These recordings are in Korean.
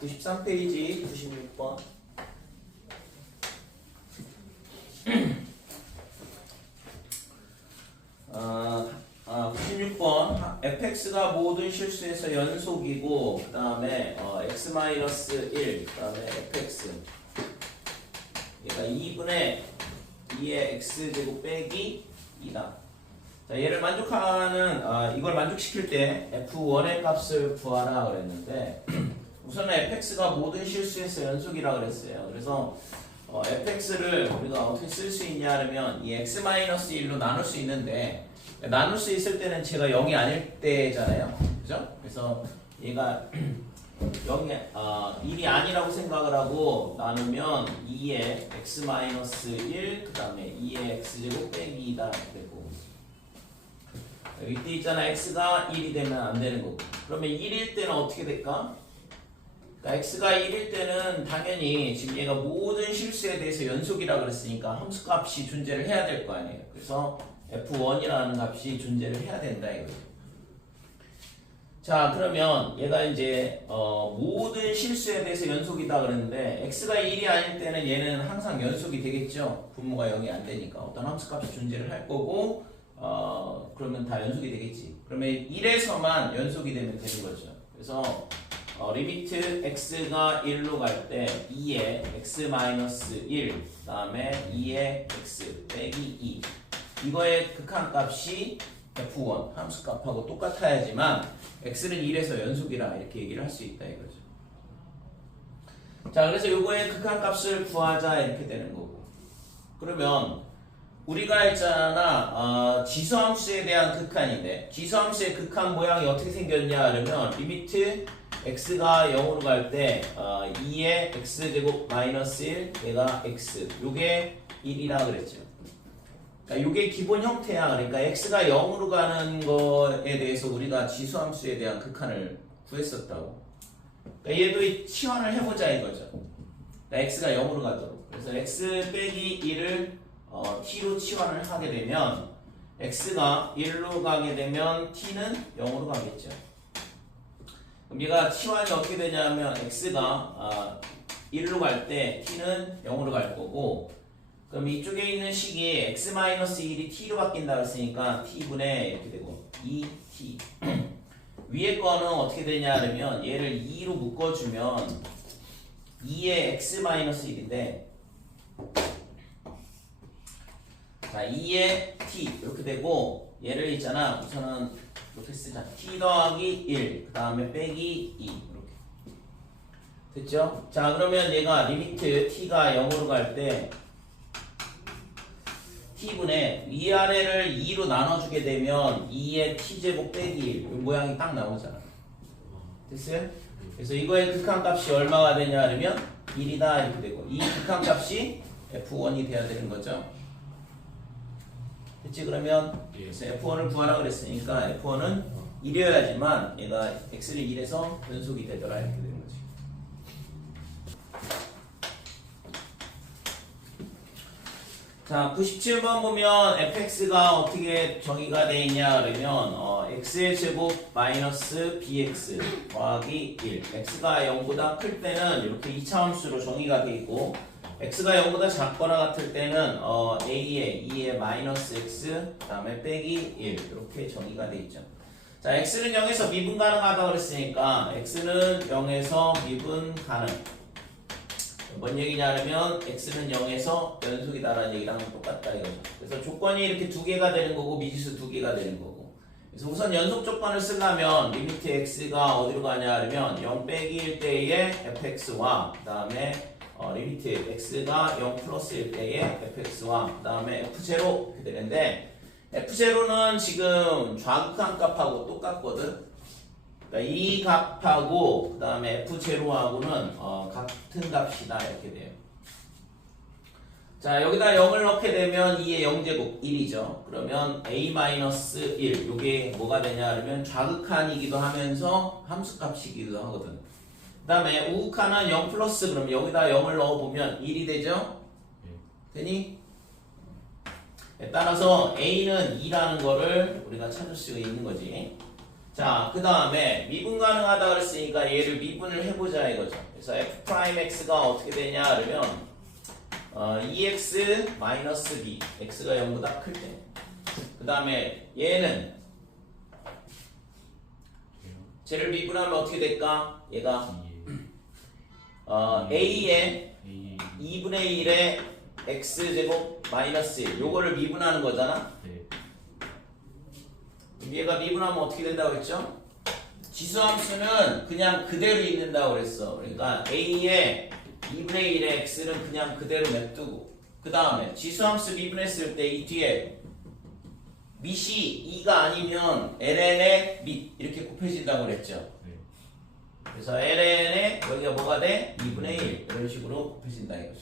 93페이지 96번. 96번 fx가 모든 실수에서 연속이고 그 다음에 x-1 그 다음에 fx 얘가 2분의 2의 x제곱 빼기 2다. 자, 얘를 만족하는 이걸 만족시킬 때 f1의 값을 구하라 그랬는데 우선은 fx가 모든 실수에서 연속이라 그랬어요. 그래서 fx를 우리가 어떻게 쓸 수 있냐 하면 이 x-1로 나눌 수 있는데 나눌 수 있을 때는 제가 0이 아닐 때잖아요. 그죠? 그래서 얘가 0이 1이 아니라고 생각을 하고 나누면 2의 x-1 그 다음에 2의 x제곱 빼기 2다 되고 이때 있잖아 x가 1이 되면 안 되는 거고 그러면 1일 때는 어떻게 될까? 그러니까 x가 1일 때는 당연히 지금 얘가 모든 실수에 대해서 연속이라 그랬으니까 함수값이 존재를 해야 될 거 아니에요. 그래서 f1이라는 값이 존재를 해야 된다 이거죠. 자 그러면 얘가 이제 모든 실수에 대해서 연속이다 그랬는데 x가 1이 아닐 때는 얘는 항상 연속이 되겠죠. 분모가 0이 안 되니까 어떤 함수값이 존재를 할 거고 그러면 다 연속이 되겠지. 그러면 1에서만 연속이 되면 되는 거죠. 그래서 리미트 x가 1로 갈 때 2의 x-1 그 다음에 2의 x 빼기 2 이거의 극한값이 f1 함수값하고 똑같아야지만 x는 1에서 연속이라 이렇게 얘기를 할 수 있다 이거죠. 자 그래서 요거의 극한값을 구하자 이렇게 되는 거고 그러면 우리가 있잖아 지수함수에 대한 극한인데 지수함수의 극한 모양이 어떻게 생겼냐 그러면 리미트 x가 0으로 갈 때 2의 x제곱 마이너스 1 얘가 x 요게 1이라 그랬죠. 그러니까 요게 기본 형태야. 그러니까 x가 0으로 가는 거에 대해서 우리가 지수함수에 대한 극한을 구했었다고. 그러니까 얘도 치환을 해보자 이거죠. 그러니까 x가 0으로 가도록. 그래서 x 빼기 1을 t로 치환을 하게 되면 x가 1로 가게 되면 t는 0으로 가겠죠. 그럼 얘가 치환이 어떻게 되냐면 x가 1로 갈 때 t는 0으로 갈 거고 그럼 이쪽에 있는 식이 x-1이 t로 바뀐다 그랬으니까 t분의 이렇게 되고 2t 위에 거는 어떻게 되냐 그러면 얘를 2로 묶어주면 2의 x-1인데 자 2의 t 이렇게 되고 얘를 있잖아 우선은 이렇게 쓰자 t 더하기 1 그 다음에 빼기 2 이렇게 됐죠? 자 그러면 얘가 리미트 t가 0으로 갈 때 t분의 위아래를 2로 나눠주게 되면 2의 t제곱 빼기 1 이 모양이 딱 나오잖아. 됐어요? 그래서 이거의 극한값이 얼마가 되냐 하면 1이다 이렇게 되고 이 극한값이 f1이 돼야 되는 거죠. 됐지? 그러면 그래서 f1을 구하라 그랬으니까 f1은 1이어야지만 얘가 x를 1에서 연속이 되더라 이렇게 되는 거지. 자 97번 보면 fx가 어떻게 정의가 되어 있냐 그러면 x의 제곱 마이너스 bx 더하기 1 x가 0보다 클 때는 이렇게 2차 함수로 정의가 되어 있고 x가 0보다 작거나 같을 때는 a의 2의 마이너스 x 그 다음에 빼기 1 이렇게 정의가 되어 있죠. 자 x는 0에서 미분 가능하다 그랬으니까 x는 0에서 미분 가능 뭔 얘기냐면 x는 0에서 연속이다라는 얘기랑 똑같다 이거죠. 그래서 조건이 이렇게 두 개가 되는 거고 미지수 두 개가 되는 거고 그래서 우선 연속 조건을 쓰려면 리미트 x가 어디로 가냐 하면 0 빼기 1 때의 fx와 그 다음에 리미트 x가 0 플러스 1 때의 fx와 그 다음에 f0 이렇게 되는데 f0는 지금 좌극한 값하고 똑같거든. 그러니까 이 값하고 그 다음에 f0하고는 같은 값이다 이렇게 돼요. 자 여기다 0을 넣게 되면 2의 0제곱 1이죠. 그러면 a-1 요게 뭐가 되냐 그러면 좌극한이기도 하면서 함수값이기도 하거든. 그 다음에 우극한은 0 플러스 그럼 여기다 0을 넣어보면 1이 되죠? 되니? 따라서 a는 2라는 거를 우리가 찾을 수가 있는 거지. 자, 그 다음에 미분 가능하다 그랬으니까 얘를 미분을 해보자 이거죠. 그래서 f'x가 어떻게 되냐 그러면 2x 마이너스 b, x가 0보다 클 때. 그 다음에 얘는 쟤를 미분하면 어떻게 될까? 얘가 a의 2분의 1의 x제곱 마이너스 1 요거를 미분하는 거잖아. 얘가 미분하면 어떻게 된다고 했죠? 지수함수는 그냥 그대로 있는다고 그랬어. 그러니까 a의 2분의 1의 x는 그냥 그대로 냅두고 그 다음에 지수함수 미분했을 때 이 뒤에 밑이 2가 아니면 ln의 밑 이렇게 곱해진다고 그랬죠. 그래서 ln의 여기가 뭐가 돼? 2분의 1 이런 식으로 곱해진다 이거죠.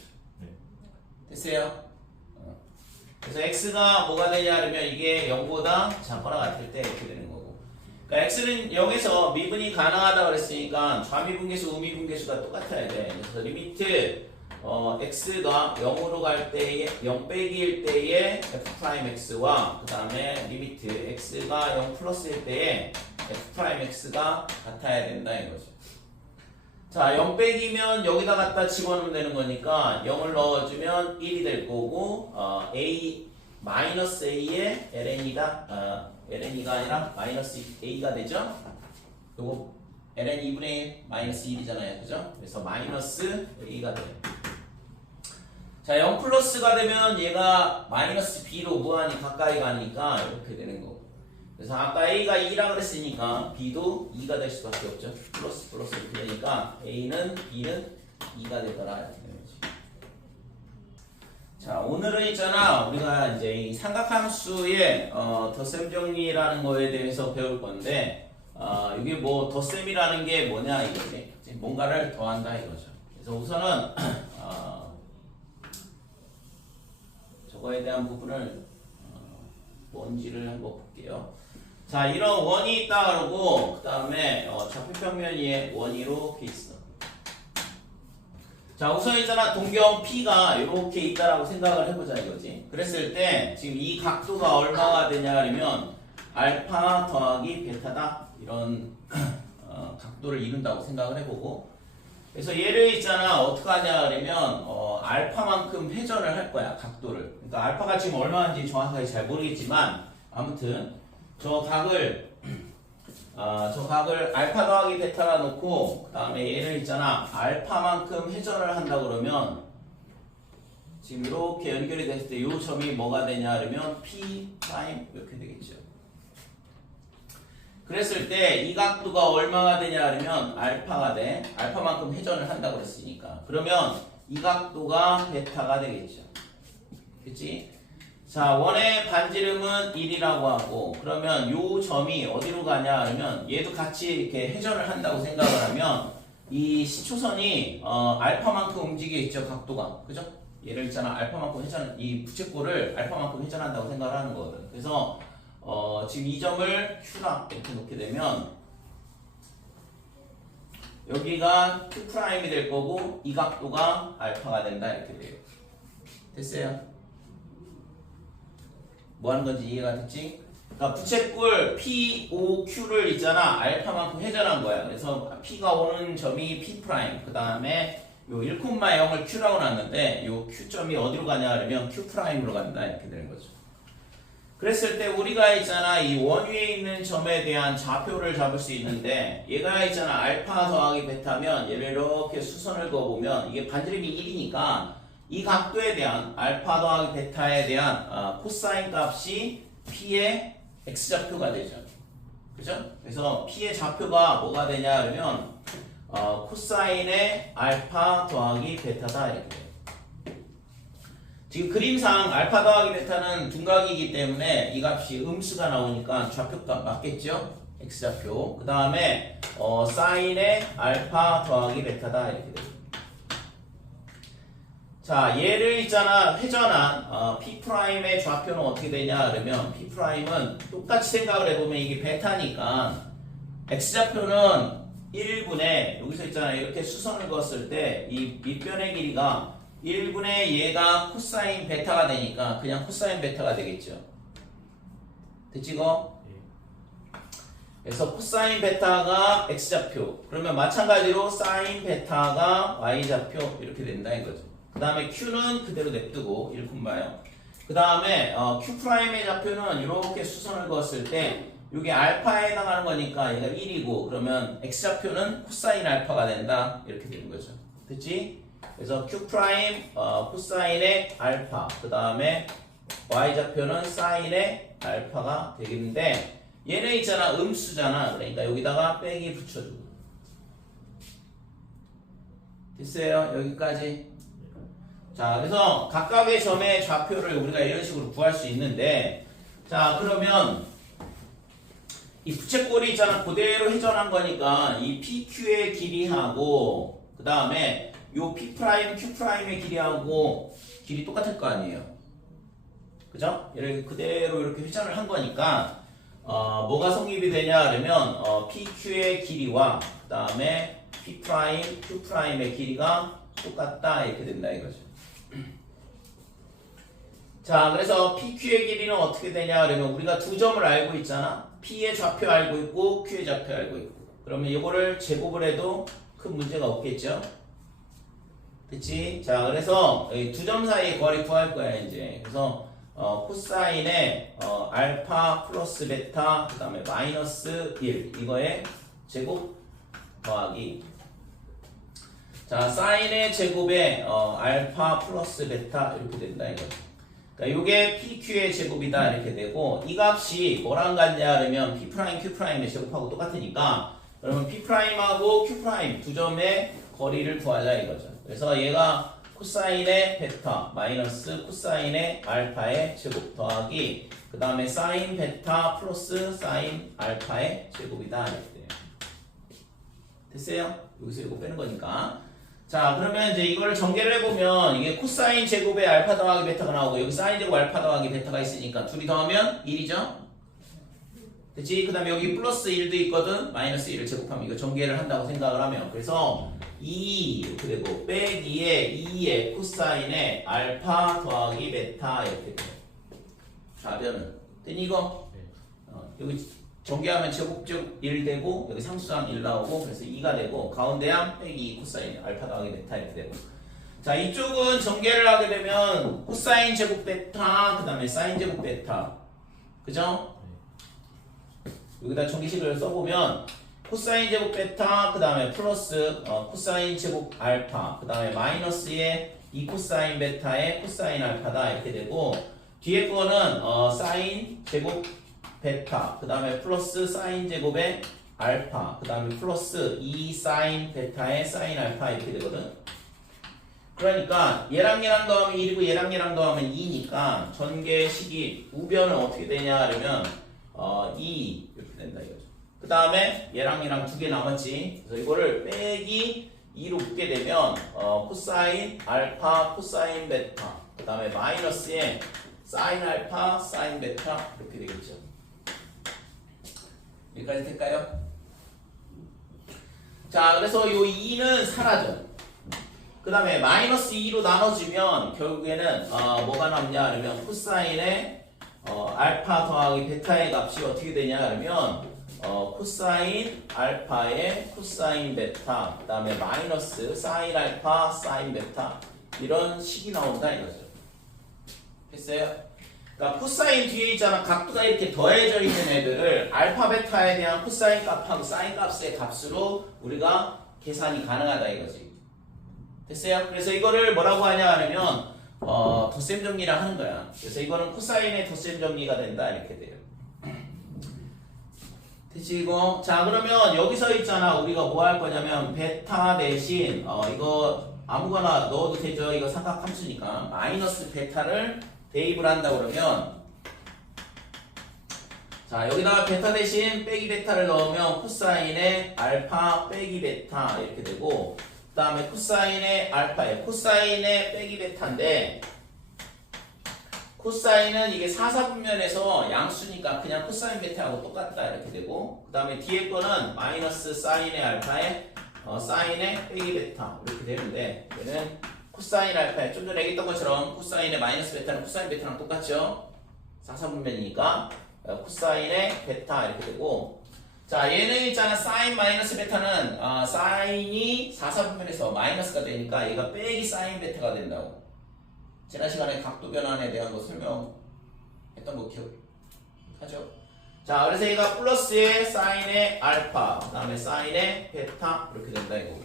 됐어요? 그래서 x가 뭐가 되냐 그러면 이게 0보다 작거나 같을 때 이렇게 되는 거고. 그러니까 x는 0에서 미분이 가능하다 그랬으니까 좌미분계수, 우미분계수가 똑같아야 돼. 그래서 리미트 x가 0으로 갈 때에 0 빼기일 때의 f'x와 그 다음에 리미트 x가 0 플러스일 때의 f'x가 같아야 된다 이거죠. 자, 0 빼기면 여기다 갖다 집어넣으면 되는 거니까 0을 넣어주면 1이 될 거고 a 마이너스 a의 ln이다. ln이가 아니라 마이너스 a가 되죠. 요거 ln 2분의 1 마이너스 1이잖아요, 그죠? 그래서 마이너스 a가 돼요. 자, 0 플러스가 되면 얘가 마이너스 b로 무한히 가까이 가니까 이렇게 되는 거고. 그래서 아까 a가 2라 그랬으니까 b도 2가 될 수밖에 없죠. 플러스 플러스 이렇게 되니까 a는 b는 2가 되더라 이렇게 되는 거지. 자, 오늘은 있잖아 우리가 이제 이 삼각함수의 덧셈 정리라는 거에 대해서 배울 건데 이게 뭐 덧셈이라는 게 뭐냐 이거지. 뭔가를 더한다 이거죠. 그래서 우선은 저거에 대한 부분을 뭔지를 한번 볼게요. 자, 이런 원이 있다 그러고 그 다음에 좌표평면 위에 원이 이렇게 있어. 자, 우선 있잖아 동경 P가 이렇게 있다라고 생각을 해보자 이거지. 그랬을 때 지금 이 각도가 얼마가 되냐 그러면 알파 더하기 베타다 이런 각도를 이룬다고 생각을 해보고. 그래서 얘를 있잖아 어떻게 하냐 그러면 알파만큼 회전을 할 거야 각도를. 그러니까 알파가 지금 얼마인지 정확하게 잘 모르겠지만 아무튼 저 각을 알파 더하기 베타라 놓고 그 다음에 얘를 있잖아 알파만큼 회전을 한다 그러면 지금 이렇게 연결이 됐을 때 이 점이 뭐가 되냐 그러면 P 프라임 이렇게 되겠죠. 그랬을 때 이 각도가 얼마가 되냐 그러면 알파가 돼. 알파만큼 회전을 한다고 그랬으니까. 그러면 이 각도가 베타가 되겠죠. 그치? 자, 원의 반지름은 1이라고 하고 그러면 요 점이 어디로 가냐 그러면 얘도 같이 이렇게 회전을 한다고 생각을 하면 이 시초선이 알파만큼 움직이겠죠 각도가. 그죠? 얘를 있잖아 알파만큼 회전 이 부채꼴을 알파만큼 회전한다고 생각을 하는 거거든. 그래서 지금 이 점을 Q라 이렇게 놓게 되면 여기가 Q'이 될 거고 이 각도가 알파가 된다 이렇게 돼요. 됐어요? 뭐 하는 건지 이해가 됐지? 그러니까 부채꼴 POQ를 있잖아 알파만큼 회전한 거야. 그래서 P가 오는 점이 P', 그 다음에 요 1,0을 Q라고 놨는데 요 Q점이 어디로 가냐 그러면 Q'으로 간다 이렇게 되는 거죠. 그랬을 때 우리가 있잖아 이 원 위에 있는 점에 대한 좌표를 잡을 수 있는데 얘가 있잖아 알파 더하기 베타면 얘를 이렇게 수선을 그어보면 이게 반지름이 1이니까 이 각도에 대한 알파 더하기 베타에 대한 코사인 값이 P의 X좌표가 되죠. 그죠? 그래서 P의 좌표가 뭐가 되냐 그러면 코사인의 알파 더하기 베타다 이렇게 돼요. 지금 그림상 알파 더하기 베타는 둔각이기 때문에 이 값이 음수가 나오니까 좌표값 맞겠죠? X좌표. 그 다음에 사인의 알파 더하기 베타다 이렇게 돼요. 자, 얘를 있잖아 회전한 P'의 좌표는 어떻게 되냐 그러면 P'은 똑같이 생각을 해보면 이게 베타니까 X좌표는 1분의 여기서 있잖아 이렇게 수선을 그었을 때 이 밑변의 길이가 1분의 얘가 코사인 베타가 되니까 그냥 코사인 베타가 되겠죠. 됐지 이거? 그래서 코사인 베타가 x좌표. 그러면 마찬가지로 사인 베타가 y좌표 이렇게 된다 이거죠. 그 다음에 q는 그대로 냅두고 1콤마요. 그 다음에 q'의 좌표는 이렇게 수선을 그었을 때 이게 알파에 해당하는 거니까 얘가 1이고 그러면 x좌표는 코사인 알파가 된다 이렇게 되는 거죠. 됐지? 그래서 q' 코사인의 알파 그 다음에 y좌표는 사인의 알파가 되겠는데 얘는 있잖아 음수잖아. 그러니까 여기다가 빼기 붙여주고 됐어요? 여기까지. 자, 그래서 각각의 점의 좌표를 우리가 이런 식으로 구할 수 있는데 자, 그러면 이 부채꼴이 있잖아 그대로 회전한 거니까 이 PQ의 길이하고 그 다음에 요 P', Q'의 길이하고 길이 똑같을 거 아니에요. 그죠? 이렇게 그대로 이렇게 회전을 한 거니까 뭐가 성립이 되냐 그러면 PQ의 길이와 그 다음에 P', Q'의 길이가 똑같다 이렇게 된다 이거죠. 자, 그래서 PQ의 길이는 어떻게 되냐 그러면 우리가 두 점을 알고 있잖아. P의 좌표 알고 있고 Q의 좌표 알고 있고 그러면 이거를 제곱을 해도 큰 문제가 없겠죠. 그치? 자, 그래서 두 점 사이의 거리 구할 거야 이제. 그래서 코사인의 알파 플러스 베타 그 다음에 마이너스 1 이거의 제곱 더하기 자 사인의 제곱에 알파 플러스 베타 이렇게 된다 이거죠. 그러니까 이게 PQ의 제곱이다 이렇게 되고 이 값이 뭐랑 같냐 그러면 P', Q'의 제곱하고 똑같으니까 그러면 P'하고 Q' 두 점의 거리를 구하자 이거죠. 그래서 얘가 코사인의 베타 마이너스 코사인의 알파의 제곱 더하기 그 다음에 사인 베타 플러스 사인 알파의 제곱이다 이렇게 돼요. 됐어요? 여기서 이거 빼는 거니까. 자, 그러면 이제 이걸 전개를 해보면 이게 코사인 제곱에 알파 더하기 베타가 나오고 여기 사인 제곱 알파 더하기 베타가 있으니까 둘이 더하면 1이죠? 됐지? 그 다음에 여기 플러스 1도 있거든? 마이너스 1을 제곱하면 이거 전개를 한다고 생각을 하면 그래서 2 이렇게 되고 빼기에 2의 코사인에 알파 더하기 베타 이렇게 돼요. 좌변은 됐니 이거? 여기 전개하면 제곱적 1 되고 여기 상수항 1 나오고 그래서 2가 되고 가운데항 빼기 2 코사인 알파 더하기 베타 이렇게 되고 자 이쪽은 전개를 하게 되면 코사인 제곱 베타 그 다음에 사인 제곱 베타 그죠? 여기다 전기식을 써보면 코사인 제곱 베타 그 다음에 플러스 코사인 제곱 알파 그 다음에 마이너스의 2 코사인 베타의 코사인 알파다 이렇게 되고 뒤에 거는 사인 제곱 베타 그 다음에 플러스 사인 제곱의 알파 그 다음에 플러스 2 사인 베타의 사인 알파 이렇게 되거든. 그러니까 얘랑 얘랑 더하면 1이고 얘랑 얘랑 더하면 2니까 전개식이 우변은 어떻게 되냐 그러면 2 이렇게 된다 이거죠. 그 다음에 얘랑 얘랑 두 개 남았지. 그래서 이거를 빼기 2로 묶게 되면 코사인 알파 코사인 베타 그 다음에 마이너스에 사인 알파 사인 베타 이렇게 되겠죠. 여기까지 될까요? 자, 그래서 요 2는 사라져. 그 다음에 마이너스 2로 나눠지면 결국에는 뭐가 남냐 그러면 코사인의 알파 더하기 베타의 값이 어떻게 되냐 그러면 코사인 알파의 코사인 베타 그 다음에 마이너스 사인 알파 사인 베타 이런 식이 나온다 이거죠. 됐어요? 그러니까 코사인 뒤에 있잖아 각도가 이렇게 더해져 있는 애들을 알파 베타에 대한 코사인 값하고 사인 값의 값으로 우리가 계산이 가능하다 이거지. 됐어요? 그래서 이거를 뭐라고 하냐 하면 덧셈 정리를 하는 거야. 그래서 이거는 코사인의 덧셈 정리가 된다 이렇게 돼요. 됐지 이거? 자 그러면 여기서 있잖아 우리가 뭐 할 거냐면 베타 대신 이거 아무거나 넣어도 되죠. 이거 삼각함수니까 마이너스 베타를 대입을 한다 그러면 자 여기다가 베타 대신 빼기 베타를 넣으면 코사인의 알파 빼기 베타 이렇게 되고 그 다음에 코사인의 알파에 코사인의 빼기 베타인데 코사인은 이게 4사분면에서 양수니까 그냥 코사인 베타하고 똑같다 이렇게 되고 그 다음에 뒤에 거는 마이너스 사인의 알파에 사인의 빼기 베타 이렇게 되는데 얘는 코사인 알파에 좀 전에 얘기했던 것처럼 코사인의 마이너스 베타는 코사인 베타랑 똑같죠? 4사분면이니까 코사인의 베타 이렇게 되고 자, 얘는 있잖아. 사인 마이너스 베타는 사인이 4사분면에서 마이너스가 되니까 얘가 빼기 사인 베타가 된다고. 지난 시간에 각도 변환에 대한 거 설명했던 거 기억하죠? 자, 그래서 얘가 플러스의 사인의 알파, 그 다음에 사인의 베타 이렇게 된다 이거.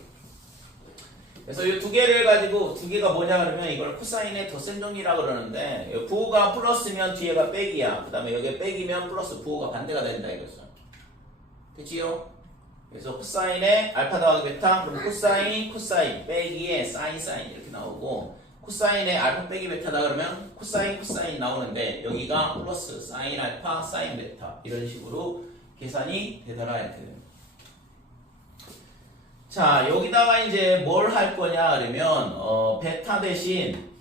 그래서 이 두 개를 가지고 두 개가 뭐냐 그러면 이걸 코사인의 덧셈 정리라 그러는데 부호가 플러스면 뒤에가 빼기야. 그 다음에 여기에 빼기면 플러스 부호가 반대가 된다 이거죠. 됐지요? 그래서 코사인의 알파 더하기 베타 그럼 코사인 빼기에 사인 이렇게 나오고 코사인의 알파 빼기 베타다 그러면 코사인 나오는데 여기가 플러스 사인 알파 사인 베타 이런 식으로 계산이 되더라 이렇게 됩니다. 자, 여기다가 이제 뭘 할 거냐 그러면 베타 대신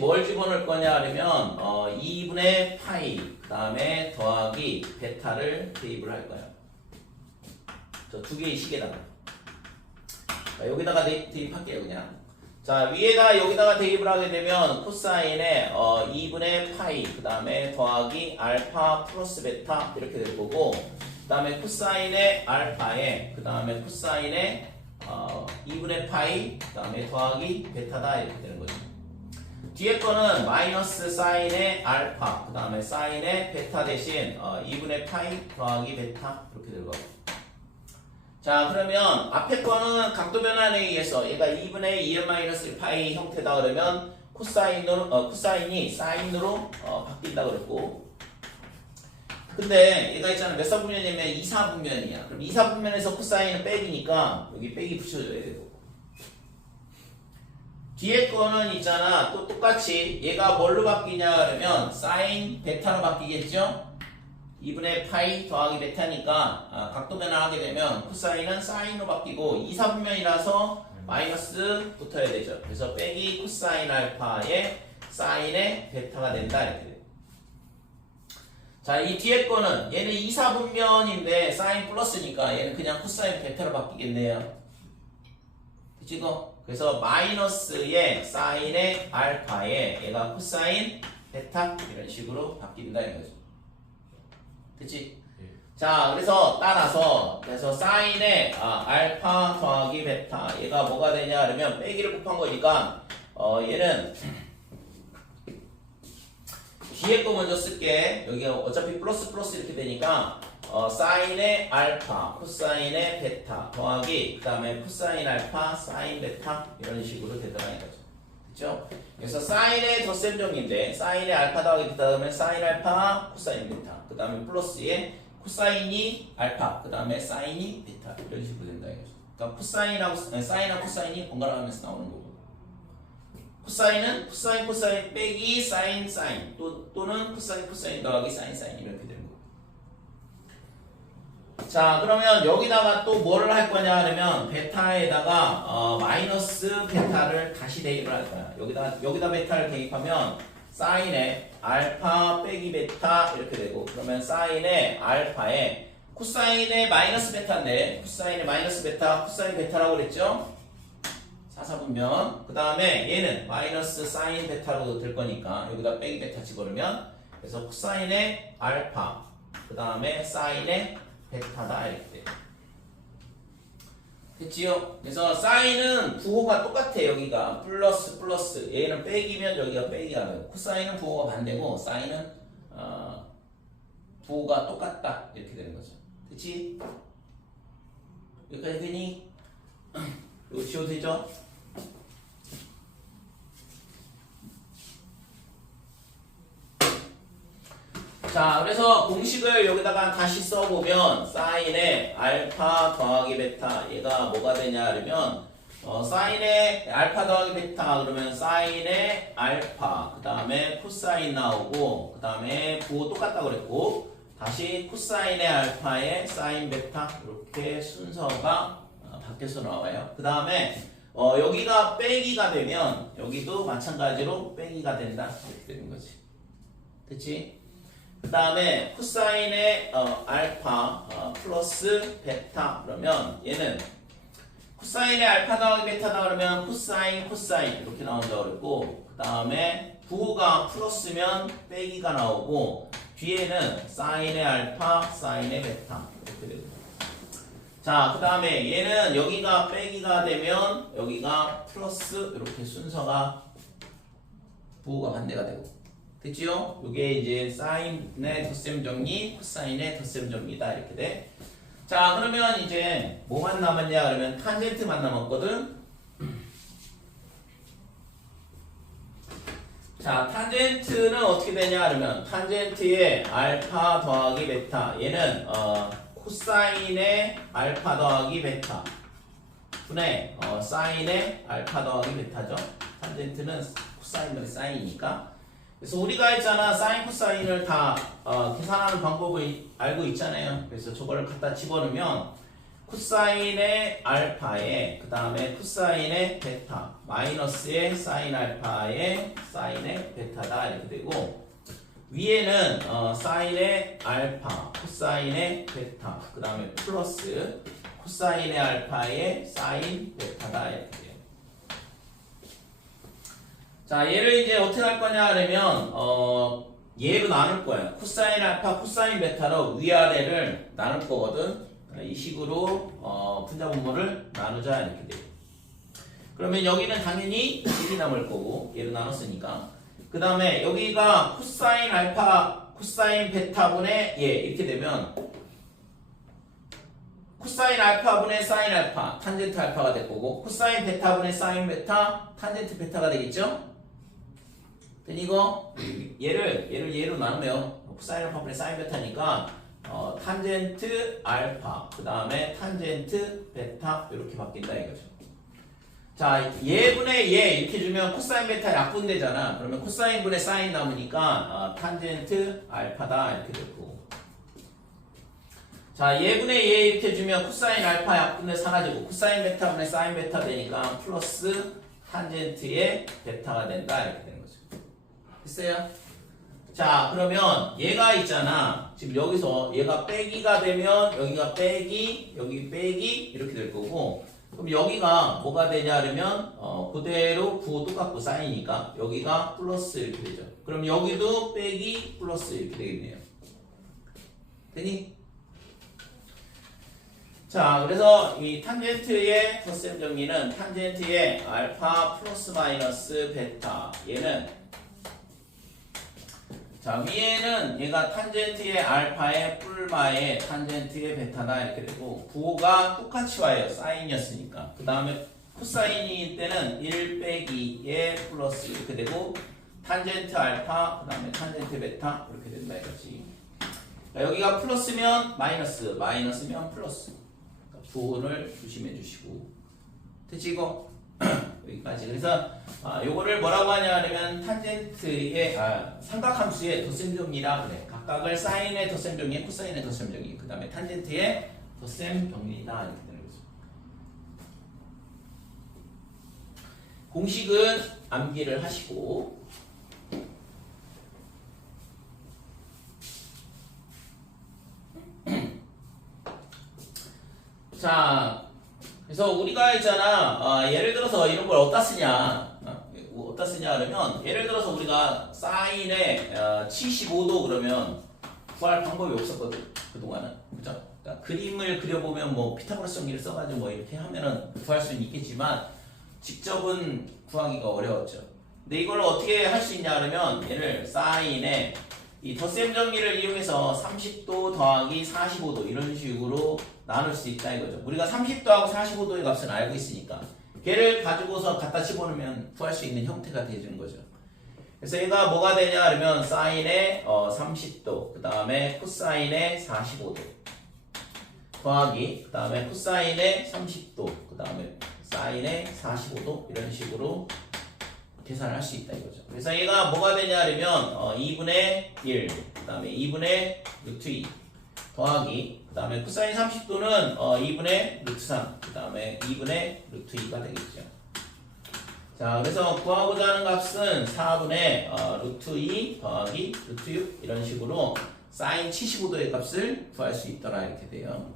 뭘 집어넣을 거냐 그러면 2분의 파이 그 다음에 더하기 베타를 대입을 할 거야. 저 두 개의 식에다가. 자, 여기다가 대입할게요 그냥. 자, 위에다 여기다가 대입을 하게 되면 코사인의 2분의 파이 그 다음에 더하기 알파 플러스 베타 이렇게 될 거고 그 다음에 코사인의 알파에 그 다음에 코사인의 2분의 파이 그 다음에 더하기 베타다 이렇게 되는 거죠. 뒤에 거는 마이너스 사인의 알파 그 다음에 사인의 베타 대신 2분의 파이 더하기 베타 이렇게 될 거고. 자, 그러면 앞에 거는 각도 변환에 의해서 얘가 2분의 2n 마이너스 파이 형태다 그러면 코사인이 사인으로 바뀐다 그랬고 근데 얘가 있잖아 몇 사분면이냐면 2사분면이야. 그럼 2사분면에서 코사인은 빼기니까 여기 빼기 붙여줘야 되고 뒤에 거는 있잖아 또 똑같이 얘가 뭘로 바뀌냐 그러면 사인 베타로 바뀌겠죠? 2분의 파이 더하기 베타니까 각도 변화하게 되면 코사인은 사인으로 바뀌고 2사분면이라서 마이너스 붙어야 되죠. 그래서 빼기 코사인 알파에 사인의 베타가 된다 이렇게 돼요. 자, 이 뒤에 거는 얘는 2사분면인데 사인 플러스니까 얘는 그냥 코사인 베타로 바뀌겠네요. 그치 이거? 그래서 마이너스의 사인의 알파에 얘가 코사인 베타 이런 식으로 바뀐다 이거죠. 그치? 자, 그래서 따라서 사인의 알파 더하기 베타 얘가 뭐가 되냐 그러면 빼기를 곱한 거니까 얘는 뒤에 거 먼저 쓸게. 여기가 어차피 플러스 이렇게 되니까 사인의 알파 코사인의 베타 더하기 그 다음에 코사인 알파 사인 베타 이런 식으로 되더라 이거죠. 그렇죠? 그래서 사인의 덧셈 정리인데 사인의 알파 더하기 베타 하면 사인 알파 코사인 베타 그 다음에 플러스에 코사인이 알파 그 다음에 사인이 베타 이런 식으로 된다 이거죠. 그러니까 사인하고 코사인이 번갈아 가면서 나오는 거고 코사인은 코사인 빼기 사인 또는 코사인 더하기 사인 이렇게 되는 거고. 자, 그러면 여기다가 또 뭐를 할 거냐 하면 베타에다가 마이너스 베타를 다시 대입을 할 거야. 여기다 베타를 대입하면 사인의 알파 빼기 베타 이렇게 되고 그러면 사인의 알파에 코사인의 마이너스 베타인데 코사인의 마이너스 베타 코사인 베타라고 그랬죠? 4사분면 그 다음에 얘는 마이너스 사인 베타로 될 거니까 여기다 빼기 베타 집어넣으면 그래서 코사인의 알파 그 다음에 사인의 베타다 이렇게 돼요. 됐지요? 그래서 사인은 부호가 똑같아. 여기가 플러스 얘는 빼기면 여기가 빼기가 되고 코사인은 부호가 반대고 사인은 부호가 똑같다 이렇게 되는 거죠. 그치? 여기까지 되니? 이거 지워도 되죠? 자, 그래서 공식을 여기다가 다시 써보면 사인의 알파 더하기 베타 얘가 뭐가 되냐 그러면 사인의 알파 더하기 베타 그러면 사인의 알파 그 다음에 코사인 나오고 그 다음에 부호 똑같다고 그랬고 다시 코사인의 알파에 사인 베타 이렇게 순서가 바뀌어서 나와요. 그 다음에 여기가 빼기가 되면 여기도 마찬가지로 빼기가 된다 이렇게 되는 거지. 됐지? 그 다음에 코사인의 알파 플러스 베타 그러면 얘는 코사인의 알파 더하기 베타다 그러면 코사인 이렇게 나온다고 그랬고 그 다음에 부호가 플러스면 빼기가 나오고 뒤에는 사인의 알파, 사인의 베타 이렇게 되고. 자, 그 다음에 얘는 여기가 빼기가 되면 여기가 플러스 이렇게 순서가 부호가 반대가 되고. 됐지요? 이게 이제 사인의 덧셈 정리, 코사인의 덧셈 정리다 이렇게 돼. 자, 그러면 이제 뭐만 남았냐 그러면 탄젠트만 남았거든. 자, 탄젠트는 어떻게 되냐 그러면 탄젠트의 알파 더하기 베타, 얘는 코사인의 알파 더하기 베타 분의 사인의 알파 더하기 베타죠. 탄젠트는 코사인 더하기 사인이니까. 그래서 우리가 했잖아, 사인 코사인을 다 계산하는 방법을 알고 있잖아요. 그래서 저거를 갖다 집어넣으면 코사인의 알파에 그 다음에 코사인의 베타 마이너스의 사인 알파에 사인의 베타다 이렇게 되고, 위에는 사인의 알파 코사인의 베타 그 다음에 플러스 코사인의 알파에 사인 베타다 이렇게 돼요. 자, 얘를 이제 어떻게 할 거냐 하면 얘로 나눌 거야. 코사인 알파 코사인 베타로 위아래를 나눌 거거든. 이 식으로 분자분모를 나누자 이렇게 돼요. 그러면 여기는 당연히 1이 남을 거고 얘로 나눴으니까. 그 다음에 여기가 코사인 알파 코사인 베타분의 얘 이렇게 되면 코사인 알파분의 사인 알파 탄젠트 알파가 될 거고, 코사인 베타분의 사인 베타 탄젠트 베타가 되겠죠? 그럼 이거 얘로 나누면 코사인 알파분의 사인 베타니까 탄젠트 알파 그 다음에 탄젠트 베타 이렇게 바뀐다 이거죠. 자, 얘분의 얘 이렇게 주면 코사인 베타 약분되잖아. 그러면 코사인 분의 사인 남으니까 탄젠트 알파다 이렇게 되고, 자, 얘분의 얘 이렇게 주면 코사인 알파 약분돼 사라지고 코사인 베타 분의 사인 베타 되니까 플러스 탄젠트의 베타가 된다 이렇게 되는 거죠. 됐어요? 자, 그러면 얘가 있잖아. 지금 여기서 얘가 빼기가 되면 여기가 빼기, 여기 빼기 이렇게 될 거고, 그럼 여기가 뭐가 되냐 그러면 그대로 부호 똑같고 사인이니까 여기가 플러스 이렇게 되죠. 그럼 여기도 빼기 플러스 이렇게 되겠네요. 되니? 자, 그래서 이 탄젠트의 덧셈 정리는 탄젠트의 알파 플러스 마이너스 베타, 얘는 자, 위에는 얘가 탄젠트의 알파의 뿔마의 탄젠트의 베타다 이렇게 되고, 부호가 똑같이 와요. 사인이었으니까. 그 다음에 코사인일 때는 1 빼기에 플러스 이렇게 되고, 탄젠트 알파 그 다음에 탄젠트 베타 이렇게 된다 이거지. 여기가 플러스면 마이너스, 마이너스면 플러스. 그러니까 부호를 조심해 주시고. 됐지 이거? 여기까지. 그래서 요거를 뭐라고 하냐 하면 탄젠트의 삼각함수의 덧셈 정리라 그래. 각각을 사인의 덧셈 정리, 코사인의 덧셈 정리, 그 다음에 탄젠트의 덧셈 정리다 이렇게 되는 거죠. 공식은 암기를 하시고, 자, 그래서 우리가 있잖아, 예를 들어서 이런 걸 어디다 쓰냐, 어디다 쓰냐 그러면, 예를 들어서 우리가 사인에 75도 그러면 구할 방법이 없었거든 그동안은. 그죠? 그러니까 그림을 그려보면 뭐 피타고라스 정리를 써가지고 뭐 이렇게 하면은 구할 수는 있겠지만 직접은 구하기가 어려웠죠. 근데 이걸 어떻게 할 수 있냐 그러면, 얘를 사인에 이 덧셈 정리를 이용해서 30도 더하기 45도 이런 식으로 나눌 수 있다 이거죠. 우리가 30도하고 45도의 값을 알고 있으니까 걔를 가지고서 갖다 집어넣으면 구할 수 있는 형태가 되는 거죠. 그래서 얘가 뭐가 되냐 그러면 사인의 30도 그 다음에 코사인의 45도 더하기 그 다음에 코사인의 30도 그 다음에 사인의 45도 이런 식으로 계산을 할 수 있다 이거죠. 그래서 얘가 뭐가 되냐 그러면 2분의 1 그 다음에 2분의 루트 2 더하기 그 다음에 코사인 30도는 2분의 루트 3 그 다음에 2분의 루트 2가 되겠죠. 자, 그래서 구하고자 하는 값은 4분의 루트 2 더하기 루트 6 이런 식으로 사인 75도의 값을 구할 수 있더라 이렇게 돼요.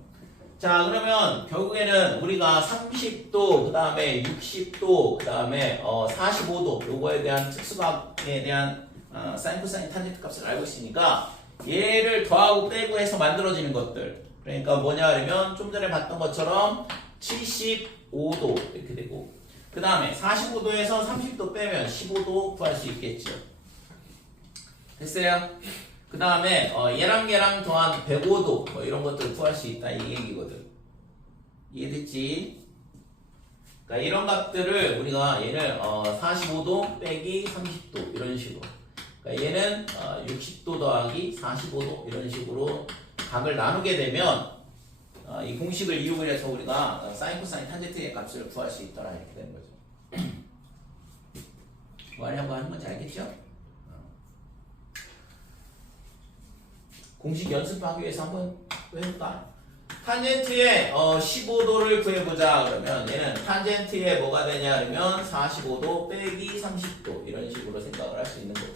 자, 그러면 결국에는 우리가 30도 그 다음에 60도 그 다음에 45도 요거에 대한 특수각에 대한 사인 코사인 탄젠트 값을 알고 있으니까 얘를 더하고 빼고 해서 만들어지는 것들. 그러니까 뭐냐 하면 좀 전에 봤던 것처럼 75도 이렇게 되고 그 다음에 45도에서 30도 빼면 15도 구할 수 있겠죠. 됐어요? 그 다음에 얘랑 더한 105도 뭐 이런 것들을 구할 수 있다 이 얘기거든. 이해됐지? 그러니까 이런 값들을 우리가 얘를 45도 빼기 30도 이런 식으로 그러니까 얘는 60도 더하기 45도 이런 식으로 각을 나누게 되면 이 공식을 이용을 해서 우리가 사인, 코사인, 탄젠트의 값을 구할 수 있더라 이렇게 되는 거죠. 뭐 하려고 하는 건지 알겠죠? 공식 연습하기 위해서 한번 해볼까? 탄젠트의 15도를 구해보자 그러면 얘는 탄젠트의 뭐가 되냐 그러면 45도 빼기 30도 이런 식으로 생각을 할 수 있는 거죠.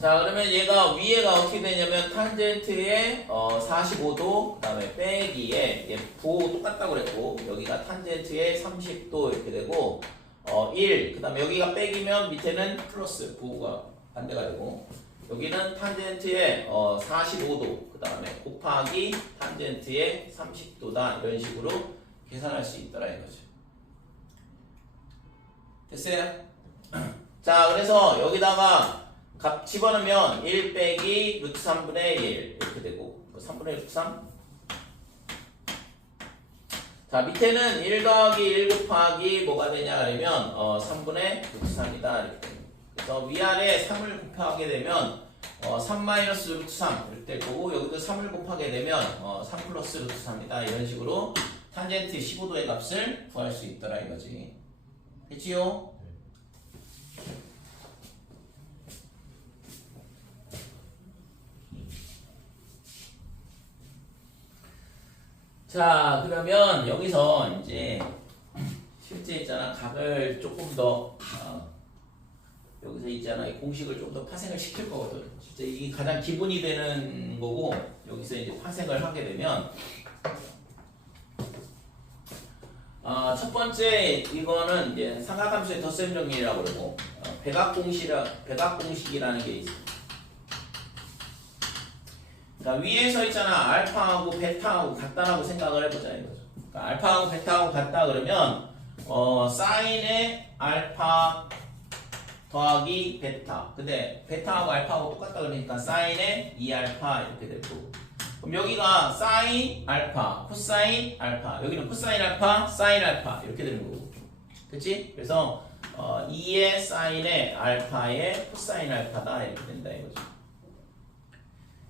자 그러면 얘가 위에가 어떻게 되냐면 탄젠트의 45도 그 다음에 빼기에 얘 부호 똑같다고 그랬고 여기가 탄젠트의 30도 이렇게 되고 1 그 다음에 여기가 빼기면 밑에는 플러스 부호가 반대가 되고 여기는 탄젠트의 45도 그 다음에 곱하기 탄젠트의 30도다 이런 식으로 계산할 수 있더라 이거죠. 됐어요? 자 그래서 여기다가 값 집어넣으면 1 빼기 루트 3분의 1 이렇게 되고 3분의 루트 3 자 밑에는 1 더하기 1 곱하기 뭐가 되냐 하면 3분의 루트 3이다 이렇게 됩니다. 그래서 위아래 3을 곱하게 되면 3 마이너스 루트 3 이렇게 될 거고 여기도 3을 곱하게 되면 3 플러스 루트 3이다 이런 식으로 탄젠트 15도의 값을 구할 수 있더라 이거지. 됐지요? 자 그러면 여기서 이제 실제 있잖아 각을 조금 더 여기서 있잖아 이 공식을 좀 더 파생을 시킬 거거든. 진짜 이게 가장 기본이 되는 거고 여기서 이제 파생을 하게 되면 첫 번째 이거는 이제 삼각함수의 덧셈 정리라고 그러고 백악공식이라는 게 있어. 그러니까 위에 서 있잖아 알파하고 베타하고 같다라고 생각을 해보자 이거죠. 그러니까 알파하고 베타하고 같다 그러면 사인의 알파 더하기 베타. 근데 베타하고 알파하고 똑같다 그러니까 사인의 2알파 이렇게 되고 그럼 여기가 사인 알파, 코사인 알파 여기는 코사인 알파, 사인 알파 이렇게 되는 거고 그치? 그래서 2의 사인의 알파의 코사인 알파다 이렇게 된다 이거죠.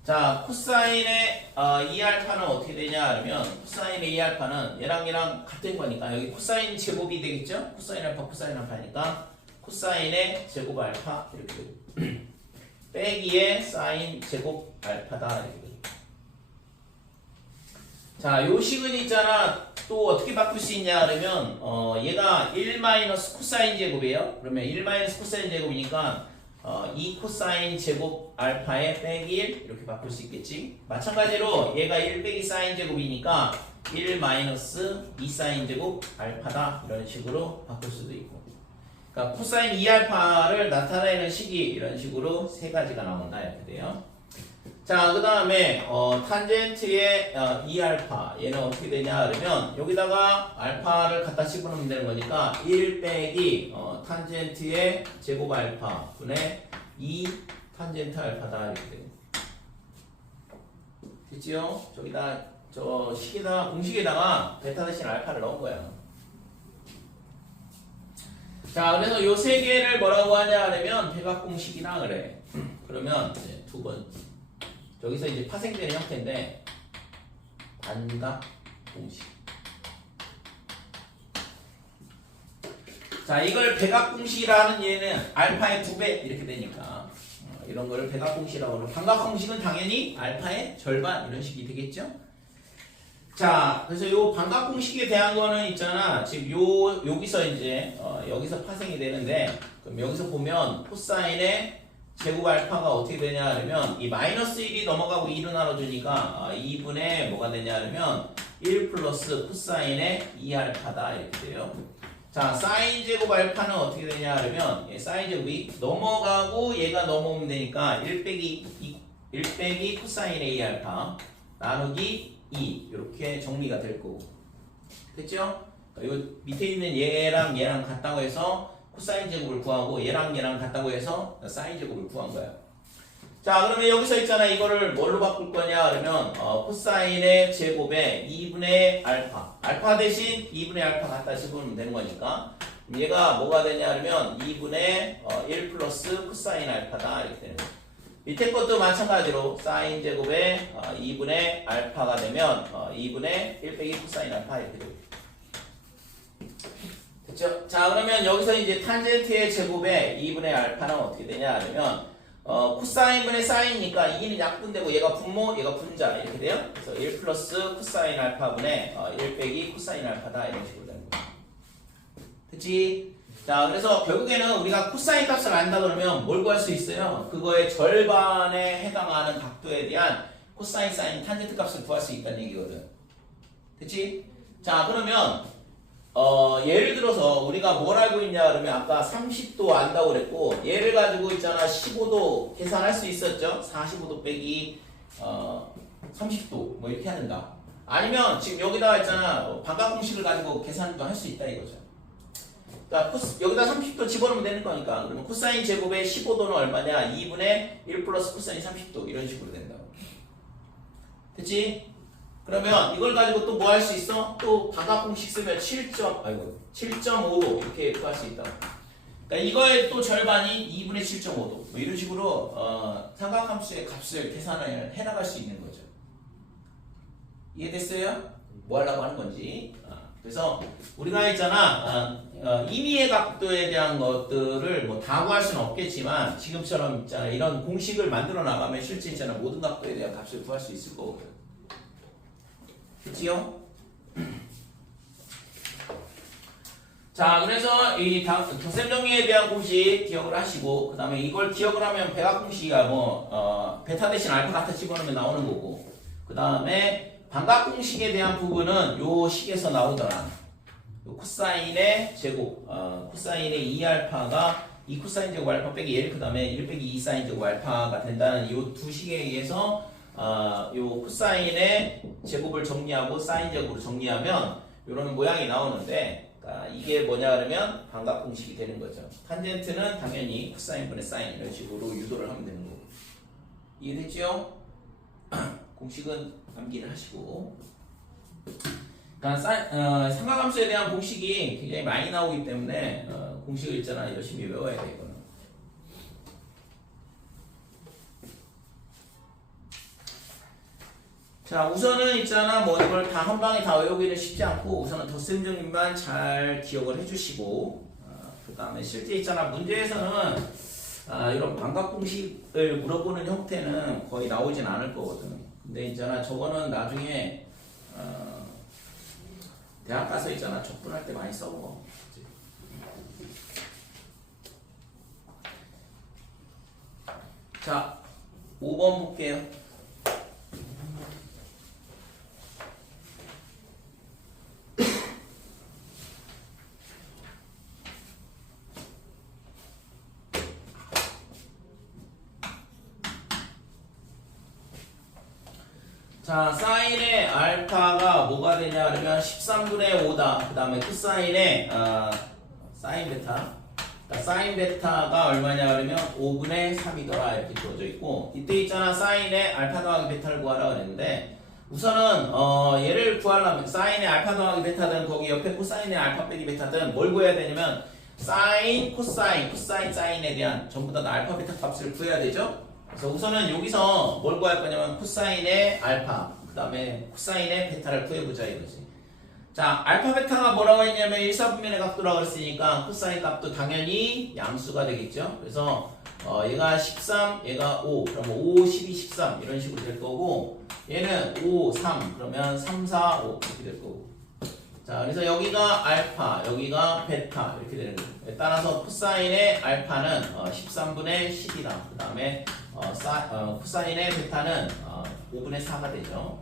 자 코사인의 2알파는 어떻게 되냐 하면 코사인의 2알파는 얘랑 같은 거니까 여기 코사인 제곱이 되겠죠? 코사인 알파 코사인 알파니까 코사인의 제곱 알파 이렇게 되고 빼기의 사인 제곱 알파다 이렇게 되고 자 요 식은 있잖아 또 어떻게 바꿀 수 있냐 그러면 얘가 1 마이너스 코사인 제곱이에요. 그러면 1 마이너스 코사인 제곱이니까 2 코사인 제곱 알파의 빼기 1 이렇게 바꿀 수 있겠지. 마찬가지로 얘가 1 빼기 사인 제곱이니까 1 마이너스 2 사인 제곱 알파다 이런 식으로 바꿀 수도 있고 그러니까 코사인 2알파를 나타내는 식이 이런 식으로 세 가지가 나온다 이렇게 돼요. 자 그 다음에 탄젠트의 2알파 얘는 어떻게 되냐 그러면 여기다가 알파를 갖다 집어넣으면 되는 거니까 1 빼기 탄젠트의 제곱 알파 분의 2 탄젠트 알파다 이렇게 돼요. 됐지요? 저기다 저 식에다 공식에다가 베타 대신 알파를 넣은 거야. 자 그래서 요 세 개를 뭐라고 하냐 하면 백악공식이라 그래. 그러면 이제 두 번째 여기서 이제 파생되는 형태인데 반각공식. 자 이걸 백악공식이라는 얘는 알파의 2배 이렇게 되니까 이런 거를 백악공식이라고 하고 반각공식은 당연히 알파의 절반 이런 식이 되겠죠. 자 그래서 요 반각공식에 대한 거는 있잖아 지금 여기서 이제 여기서 파생이 되는데 그럼 여기서 보면 코사인의 제곱 알파가 어떻게 되냐 하면 이 마이너스 1이 넘어가고 2로 나눠주니까 2분의 뭐가 되냐 하면 1 플러스 코사인의 2알파다 이렇게 돼요. 자, 사인 제곱 알파는 어떻게 되냐 하면 사인 제곱이 넘어가고 얘가 넘어오면 되니까 1 빼기 코사인 A 알파 나누기 2 이렇게 정리가 될 거고. 됐죠? 요 밑에 있는 얘랑 얘랑 같다고 해서 코사인 제곱을 구하고 얘랑 얘랑 같다고 해서 사인 제곱을 구한 거야. 자, 그러면 여기서 있잖아. 이거를 뭘로 바꿀 거냐 그러면 코사인의 제곱에 2분의 알파 알파 대신 2분의 알파 갖다 집으면 되는 거니까 얘가 뭐가 되냐 그러면 2분의 1 플러스 코사인 알파다 이렇게 되는 거야. 밑에 것도 마찬가지로 사인 제곱에 2분의 알파가 되면 2분의 1 빼기 코사인 알파 이렇게 되고. 됐죠? 자, 그러면 여기서 이제 탄젠트의 제곱에 2분의 알파는 어떻게 되냐 그러면 코사인분의 사인이니까 2는 약분되고 얘가 분모 얘가 분자 이렇게 돼요. 그래서 1 플러스 코사인 알파분의 1 빼기 코사인 알파다 이런 식으로 되는 거예요. 됐지? 자, 그래서 결국에는 우리가 코사인 값을 안다 그러면 뭘 구할 수 있어요? 그거의 절반에 해당하는 각도에 대한 코사인 사인 탄젠트 값을 구할 수 있다는 얘기거든. 됐지? 자, 그러면 예를 들어서 우리가 뭘 알고 있냐 그러면 아까 30도 안다고 그랬고 얘를 가지고 있잖아 15도 계산할 수 있었죠? 45도 빼기 30도 뭐 이렇게 한다. 아니면 지금 여기다가 있잖아 반각 공식을 가지고 계산도 할 수 있다 이거죠. 그러니까 여기다 30도 집어넣으면 되는 거니까 그러면 코사인 제곱의 15도는 얼마냐? 2분의 1 플러스 코사인 30도 이런 식으로 된다고. 됐지? 그러면 이걸 가지고 또 뭐 할 수 있어? 또 반각 공식 쓰면 7.5도 이렇게 구할 수 있다고. 그러니까 이거의 또 절반이 2분의 7.5도 뭐 이런 식으로 삼각함수의 값을 계산을 해나갈 수 있는 거죠. 이해됐어요? 뭐 하려고 하는 건지. 그래서 우리가 있잖아 임의의 각도에 대한 것들을 뭐 다 구할 수는 없겠지만 지금처럼 있잖아 이런 공식을 만들어 나가면 실제 있잖아 모든 각도에 대한 값을 구할 수 있을 거거든. 그치요? 자, 그래서 이 덧셈 정리에 대한 공식 기억을 하시고 그 다음에 이걸 기억을 하면 백악 공식이야 베타 대신 알파 갖다 집어넣으면 나오는 거고 그 다음에 반각 공식에 대한 부분은 요 식에서 나오더라. 요 코사인의 제곱 코사인의 2알파가 2 코사인 제곱 알파 빼기 1 그 다음에 1 빼기 2 사인 제곱 알파가 된다는 요 두 식에 의해서 요 코사인의 제곱을 정리하고 사인 제곱을 정리하면 요런 모양이 나오는데 이게 뭐냐 그러면 반각 공식이 되는 거죠. 탄젠트는 당연히 코사인분의 사인 이런 식으로 유도를 하면 되는 거고. 이해됐죠? 공식은 암기를 하시고 그러니까 삼각함수에 대한 공식이 굉장히 많이 나오기 때문에 공식을 있잖아 열심히 외워야 돼 이거는. 자, 우선은 있잖아 뭐 이걸 다 한 방에 다 외우기는 쉽지 않고 우선은 덧셈 정리만 잘 기억을 해주시고 그 다음에 실제 있잖아 문제에서는 이런 반각 공식을 물어보는 형태는 거의 나오진 않을 거거든. 근데 있잖아 저거는 나중에 대학 가서 있잖아 적분할 때 많이 써먹어. 자, 5번 볼게요. 자, 사인의 알파가 뭐가 되냐 그러면 13분의 5다. 그 다음에 코사인의 사인 베타. 사인 베타가 얼마냐 그러면 5분의 3이더라 이렇게 주어져 있고 이때 있잖아 사인의 알파 더하기 베타를 구하라 그랬는데 우선은 얘를 구하려면 사인의 알파 더하기 베타든 거기 옆에 코사인의 알파 빼기 베타든 뭘 구해야 되냐면 사인, 코사인, 코사인, 사인에 대한 전부 다 알파 베타 값을 구해야 되죠. 그래서 우선은 여기서 뭘 구할 거냐면 코사인의 알파 그 다음에 코사인의 베타를 구해보자 이거지. 자, 알파 베타가 뭐라고 했냐면 1사분면의 각도라고 그랬으니까 코사인 값도 당연히 양수가 되겠죠. 그래서 얘가 13 얘가 5 그러면 5, 12, 13 이런 식으로 될 거고 얘는 5, 3 그러면 3, 4, 5 이렇게 될 거고. 자, 그래서 여기가 알파 여기가 베타 이렇게 되는 거예요. 따라서 코사인의 알파는 13분의 10이다. 그 다음에 코사인의 베타는 5분의 4가 되죠.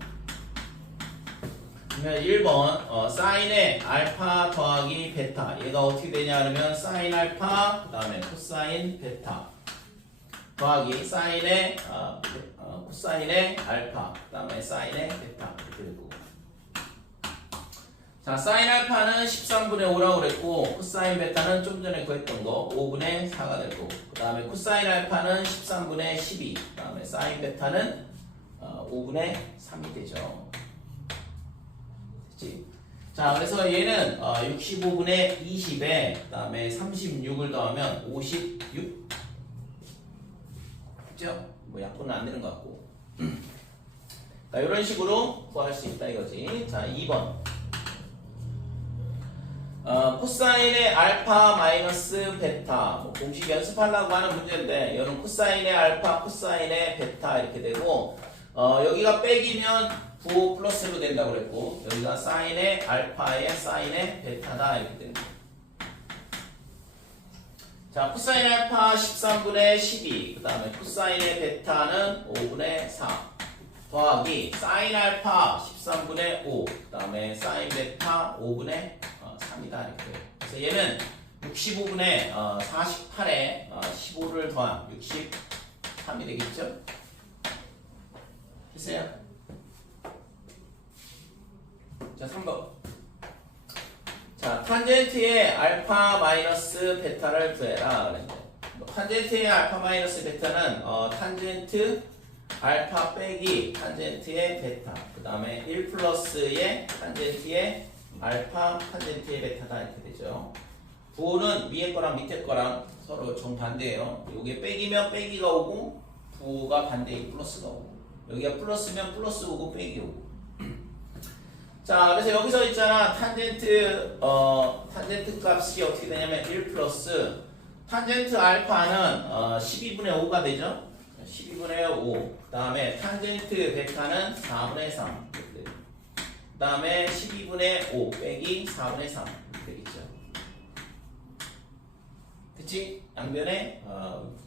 그러면 1번 사인의 알파 더하기 베타 얘가 어떻게 되냐 하면 사인 알파 그 다음에 코사인 베타 더하기 사인의 코사인의 알파 그 다음에 사인의 베타 이렇게 되고 자 사인 알파는 13분의 5라고 그랬고 코사인 베타는 좀 전에 구했던 거 5분의 4가 되고 그 다음에 코사인 알파는 13분의 12 그 다음에 사인 베타는 5분의 3이 되죠. 됐지? 자 그래서 얘는 65분의 20에 그 다음에 36을 더하면 56 그죠? 뭐 약분은 안 되는 것 같고 자 이런 식으로 구할 수 있다 이거지. 자 2번 코사인의 알파 마이너스 베타 뭐 공식 연습하려고 하는 문제인데 이런 코사인의 알파 코사인의 베타 이렇게 되고 여기가 빼기면 9 플러스로 된다고 그랬고 여기가 사인의 알파의 사인의 베타다 이렇게 됩니다. 자 코사인 알파 13분의 12 그 다음에 코사인의 베타는 5분의 4 더하기 사인 알파 13분의 5 그 다음에 사인 베타 5분의 3이다 이렇게 돼요. 그래서 얘는 65분의 48에 15를 더한 63이 되겠죠? 됐어요? 자 3번 자 탄젠트의 알파 마이너스 베타를 구해라 그랬는데 탄젠트의 알파 마이너스 베타는 탄젠트 알파 빼기 탄젠트의 베타 그 다음에 1 플러스의 탄젠트의 알파 탄젠트의 베타다 이렇게 되죠. 부호는 위에 거랑 밑에 거랑 서로 정반대예요. 여기에 빼기면 빼기가 오고 부호가 반대이고 플러스가 오고 여기가 플러스면 플러스 오고 빼기 오고 자 그래서 여기서 있잖아 탄젠트 값이 어떻게 되냐면 1 플러스 탄젠트 알파는 12분의 5가 되죠. 12분의 5 그 다음에 탄젠트 베타는 4분의 3 그 다음에 12분의 5 빼기 4분의 3 되겠죠. 그치? 양변에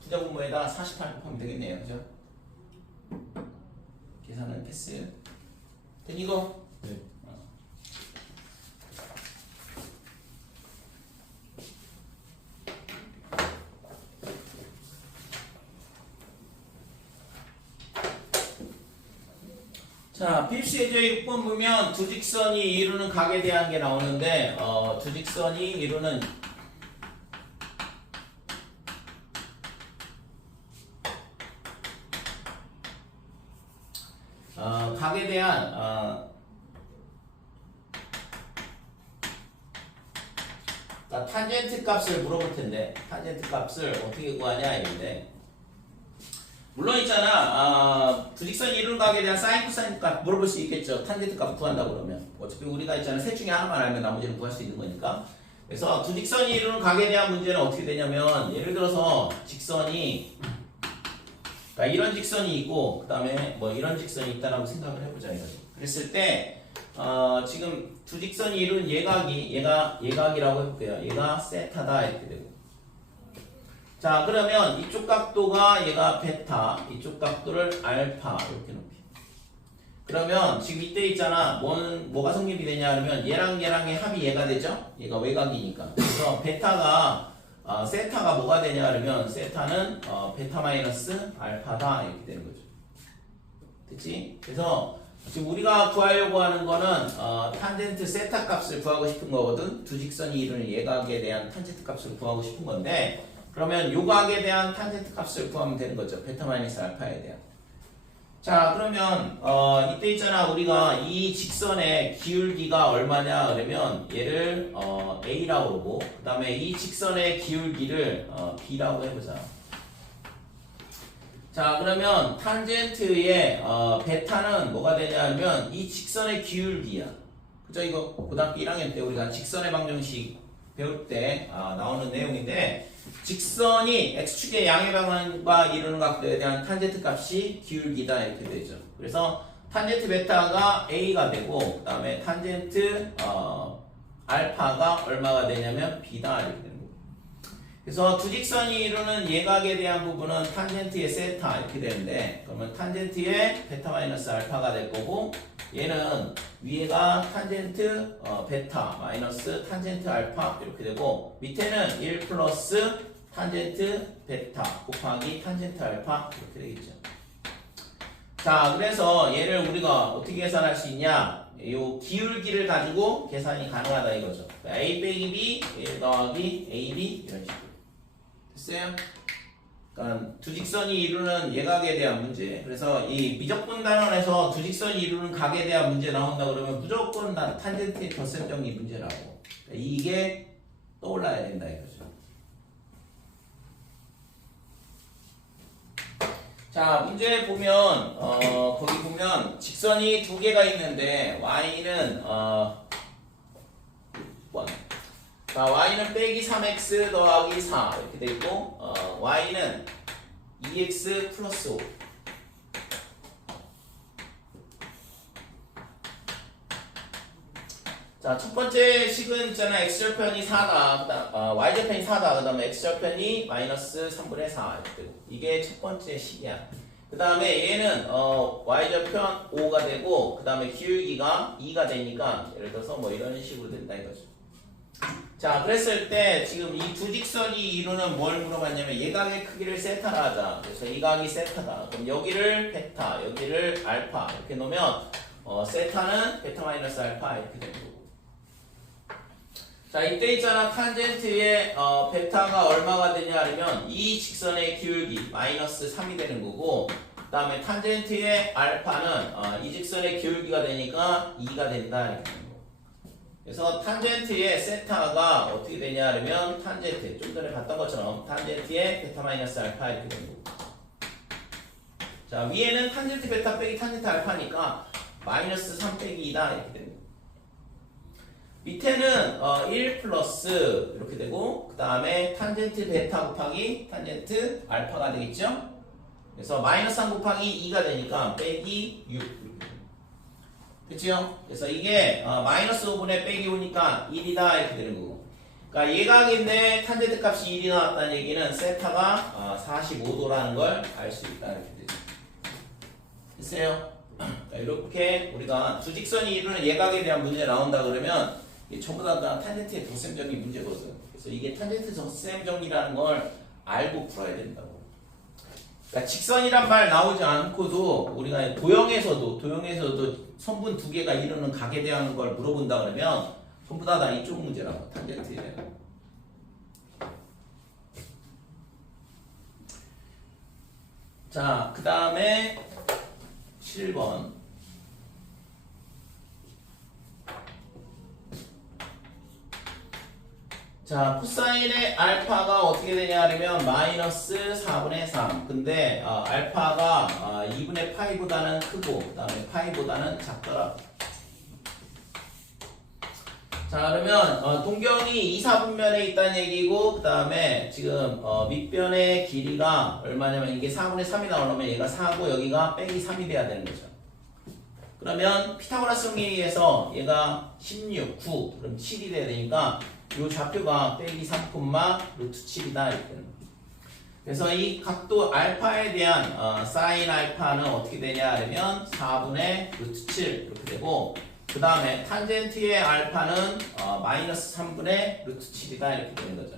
부자분모에다 48 곱하면 되겠네요. 그죠? 계산은 패스. 됐니 이거? 네. 자, 필수 예제 6번 보면 두 직선이 이루는 각에 대한 게 나오는데 두 직선이 이루는 각에 대한 탄젠트 값을 물어볼 텐데 탄젠트 값을 어떻게 구하냐 이건데 물론 있잖아 두 직선이 이루는 각에 대한 사인 코사인 값 물어볼 수 있겠죠. 탄젠트 값 구한다고 그러면 어차피 우리가 있잖아 셋 중에 하나만 알면 나머지는 구할 수 있는 거니까. 그래서 두 직선이 이루는 각에 대한 문제는 어떻게 되냐면 예를 들어서 직선이 그러니까 이런 직선이 있고 그 다음에 뭐 이런 직선이 있다라고 생각을 해보자 이거지. 그랬을 때 지금 두 직선이 이룬 얘가 예각이라고 해볼게요. 얘가 세타다 이렇게 되고 자 그러면 이쪽 각도가 얘가 베타 이쪽 각도를 알파 이렇게 높이 그러면 지금 이때 있잖아 뭐가 성립이 되냐 하면 얘랑 얘랑의 합이 얘가 되죠. 얘가 외곽이니까 그래서 베타가 세타가 뭐가 되냐 하면 세타는 베타 마이너스 알파다 이렇게 되는 거죠. 됐지? 그래서 지금 우리가 구하려고 하는 거는 탄젠트 세타 값을 구하고 싶은 거거든. 두 직선이 이루는 예각에 대한 탄젠트 값을 구하고 싶은 건데 그러면 요 각에 대한 탄젠트 값을 구하면 되는 거죠. 베타 마이너스 알파에 대한. 자 그러면 이때 있잖아 우리가 이 직선의 기울기가 얼마냐 그러면 얘를 A라고 보고 그 다음에 이 직선의 기울기를 B라고 해보자. 자 그러면 탄젠트의 베타는 뭐가 되냐면 이 직선의 기울기야. 그죠? 이거 고등학교 1학년 때 우리가 직선의 방정식 배울 때 나오는 내용인데 직선이 x축의 양의 방향과 이루는 각도에 대한 탄젠트 값이 기울기다 이렇게 되죠. 그래서 탄젠트 베타가 A가 되고 그 다음에 탄젠트 알파가 얼마가 되냐면 B다 이렇게 되는 거예요. 그래서 두 직선이 이루는 예각에 대한 부분은 탄젠트의 세타 이렇게 되는데 그러면 탄젠트의 베타 마이너스 알파가 될 거고 얘는 위에가 탄젠트 베타 마이너스 탄젠트 알파 이렇게 되고 밑에는 1 플러스 탄젠트 베타 곱하기 탄젠트 알파 이렇게 되겠죠. 자, 그래서 얘를 우리가 어떻게 계산할 수 있냐? 요 기울기를 가지고 계산이 가능하다 이거죠. a 빼기 b, 1 더하기 ab 이런 식으로. 됐어요? 그러니까 두 직선이 이루는 예각에 대한 문제. 그래서 이 미적분 단원에서 두 직선이 이루는 각에 대한 문제 나온다 그러면 무조건 탄젠트의 덧셈 정리 문제라고. 그러니까 이게 떠올라야 된다 이거죠. 자, 문제 보면 거기 보면 직선이 두 개가 있는데 y는 자, y는 빼기 3x 더하기 4 이렇게 돼 있고 y는 2x 플러스 5. 자, 첫 번째 식은 있잖아. x절편이 4다. y절편이 4다. 그 다음에 x절편이 마이너스 3분의 4 이렇게 되고. 이게 첫 번째 식이야. 그 다음에 얘는 y절편 5가 되고 그 다음에 기울기가 2가 되니까 예를 들어서 뭐 이런 식으로 된다 이거죠. 자, 그랬을 때 지금 이 두 직선이 이루는 뭘 물어봤냐면 예각의 크기를 세타라 하자. 그래서 이 각이 세타다. 그럼 여기를 베타, 여기를 알파 이렇게 놓으면 세타는 베타 마이너스 알파 이렇게 되는 거고. 자, 이때 있잖아. 탄젠트의 베타가 얼마가 되냐 하면 이 직선의 기울기 마이너스 3이 되는 거고 그 다음에 탄젠트의 알파는 이 직선의 기울기가 되니까 2가 된다 이렇게 되는 거고. 그래서 탄젠트의 세타가 어떻게 되냐 하면 탄젠트 좀 전에 봤던 것처럼 탄젠트의 베타 마이너스 알파 이렇게 되는 거고. 자, 위에는 탄젠트 베타 빼기 탄젠트 알파니까 마이너스 3 빼기 2다 이렇게 되는 거고. 밑에는 1 플러스 이렇게 되고 그 다음에 탄젠트 베타 곱하기 탄젠트 알파가 되겠죠. 그래서 마이너스 3 곱하기 2가 되니까 빼기 6 그렇죠? 그래서 이게 마이너스 5분의 빼기 5니까 1이다 이렇게 되는 거고. 그러니까 예각인데 탄젠트 값이 1이 나왔다는 얘기는 세타가 45도라는 걸 알 수 있다 이렇게 되죠. 됐어요? 이렇게 우리가 두 직선이 이루는 예각에 대한 문제 나온다 그러면 이게 전부 다 탄젠트의 덧셈 정리 문제거든. 그래서 이게 탄젠트 덧셈 정리라는 걸 알고 풀어야 된다고. 그러니까 직선이란 말 나오지 않고도 우리가 도형에서도 선분 두 개가 이루는 각에 대한 걸 물어본다 그러면 전부 다 이쪽 문제라고. 탄젠트에 대한. 자, 그 다음에 7번. 자, 코사인의 알파가 어떻게 되냐 하면 마이너스 4분의 3. 근데 알파가 2분의 파이보다는 크고 그 다음에 파이보다는 작더라. 자, 그러면 동경이 2, 4분면에 있다는 얘기고 그 다음에 지금 밑변의 길이가 얼마냐면 이게 4분의 3이 나오려면 얘가 4고 여기가 빼기 3이 돼야 되는 거죠. 그러면 피타고라스 정리에 의해서 얘가 16, 9, 그럼 7이 돼야 되니까 이 좌표가 빼기 3, 루트 7이다 이렇게 되는 거예요. 그래서 이 각도 알파에 대한 사인 알파는 어떻게 되냐 하면 4분의 루트 7 이렇게 되고 그 다음에 탄젠트의 알파는 마이너스 3분의 루트 7이다 이렇게 되는 거죠.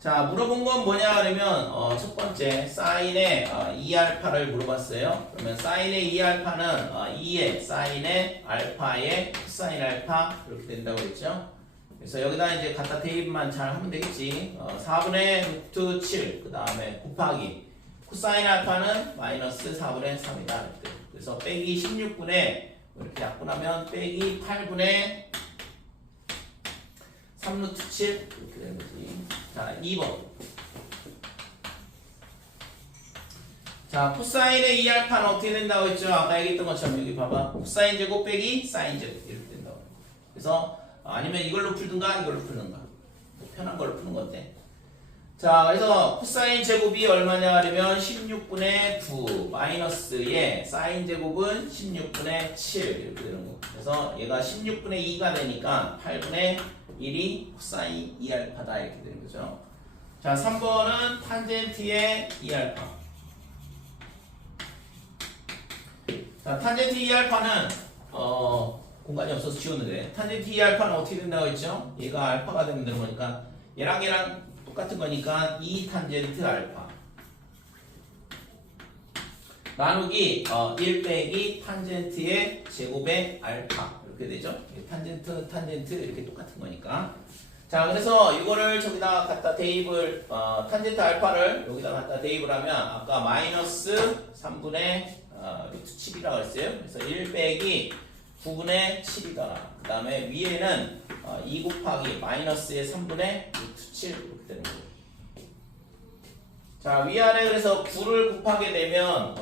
자, 물어본 건 뭐냐 하면 첫 번째 사인의 2알파를 물어봤어요. 그러면 사인의 2알파는 2의 사인의 알파의 코사인 알파 이렇게 된다고 했죠. 그래서 여기다 이제 갖다 대입만 잘 하면 되겠지. 4분의 루트 7 그 다음에 곱하기 코사인 알파는 마이너스 4분의 3이다 이렇게. 그래서 빼기 16분의 이렇게 약분하면 빼기 8분의 3루트 7 이렇게 되는 거지. 자, 2번. 자, 코사인의 2알파는 어떻게 된다고 했죠? 아까 얘기했던 것처럼 여기 봐봐. 코사인 제곱 빼기 사인 제곱 이렇게 된다고. 그래서 아니면 이걸로 풀든가 이걸로 풀든가. 편한 걸로 푸는 건데. 자, 그래서 코사인 제곱이 얼마냐 하면 16분의 9 마이너스의 사인 제곱은 16분의 7 이렇게 되는 거. 그래서 얘가 16분의 2가 되니까 8분의 1이 코사인 2알파다 이렇게 되는 거죠. 자, 3번은 탄젠트의 2알파. 자, 탄젠트 2알파는 공간이 없어서 지웠는데 탄젠트 2알파는 어떻게 된다고 했죠? 얘가 알파가 되면 되는 거니까 얘랑 똑같은 거니까 2 탄젠트 알파 나누기 1 빼기 탄젠트의 제곱의 알파 이렇게 되죠? 탄젠트 이렇게 똑같은 거니까. 자, 그래서 이거를 저기다 갖다 대입을 탄젠트 알파를 여기다 갖다 대입을 하면 아까 마이너스 3분의 루트 7이라고 했어요. 그래서 1 빼기 9분의 7이다. 그 다음에 위에는 2 곱하기 마이너스의 3분의 루트 7 이렇게 되는 거예요. 자, 위아래 그래서 9를 곱하게 되면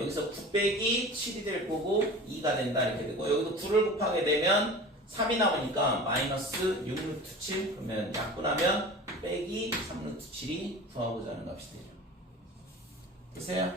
여기서 9 빼기 7이 될 거고 2가 된다 이렇게 되고 여기도 9를 곱하게 되면 3이 남으니까 마이너스 6 루트 7 그러면 약분하면 빼기 3 루트 7이 구하고자 하는 값이 되죠. 됐어요?